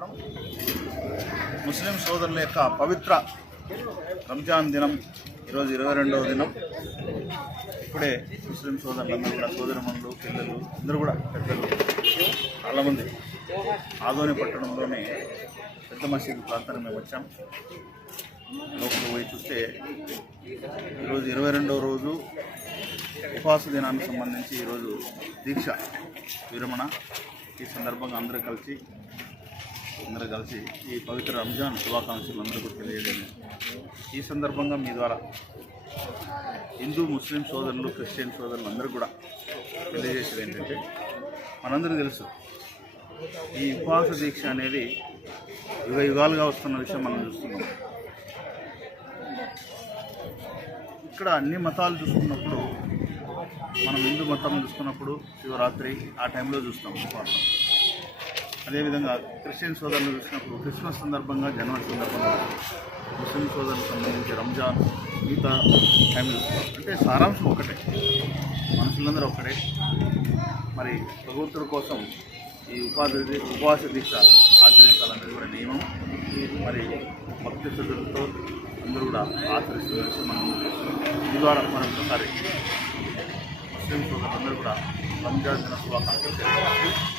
నమస్కారం. ముస్లిం సోదరుల యొక్క పవిత్ర రంజాన్ దినం ఈరోజు 22వ దినం. ఇప్పుడే ముస్లిం సోదరులందరూ కూడా సోదరమణులు, పిల్లలు అందరూ కూడా పెద్దలు చాలామంది ఆదోని పట్టణంలోనే పెద్ద మసీదు ప్రాంతానికి మేము వచ్చాం. లోపల పోయి చూస్తే ఈరోజు 22వ రోజు ఉపవాస దినానికి సంబంధించి ఈరోజు దీక్ష విరమణ. ఈ సందర్భంగా అందరూ కలిసి ఈ పవిత్ర రంజాన్ శుభాకాంక్షలు అందరికీ తెలియజేయండి. ఈ సందర్భంగా మీ ద్వారా హిందూ, ముస్లిం సోదరులు, క్రిస్టియన్ సోదరులు అందరూ కూడా తెలియజేసేది ఏంటంటే, మనందరికీ తెలుసు ఈ ఉపవాస దీక్ష అనేది యుగాలుగా వస్తున్న విషయం మనం చూస్తున్నాం. ఇక్కడ అన్ని మతాలు చూసుకున్నప్పుడు, మనం హిందూ మతం చూసుకున్నప్పుడు శివరాత్రి ఆ టైంలో చూస్తాం ఉపవాసం. అదేవిధంగా క్రిస్టియన్ సోదరులు చూసినప్పుడు క్రిస్మస్ సందర్భంగా, జనవరి సందర్భంగా, ముస్లిం సోదరులకు సంబంధించి రంజాన్, మిగతా టైంలో చూస్తాం. అంటే సారాంశం ఒకటే, మనుషులందరూ ఒకటే. మరి భగవంతుడి కోసం ఈ ఉపవాస దీక్ష ఆచరించాలనేది కూడా నియమం. మరి భక్తి శ్రద్ధలతో అందరూ కూడా ఆచరిస్తున్న మనం ఈ ద్వారా మరొకసారి ముస్లిం సోదరులందరూ కూడా రంజాన్ దిన శుభాకాంక్షలు తెలియజేస్తారు.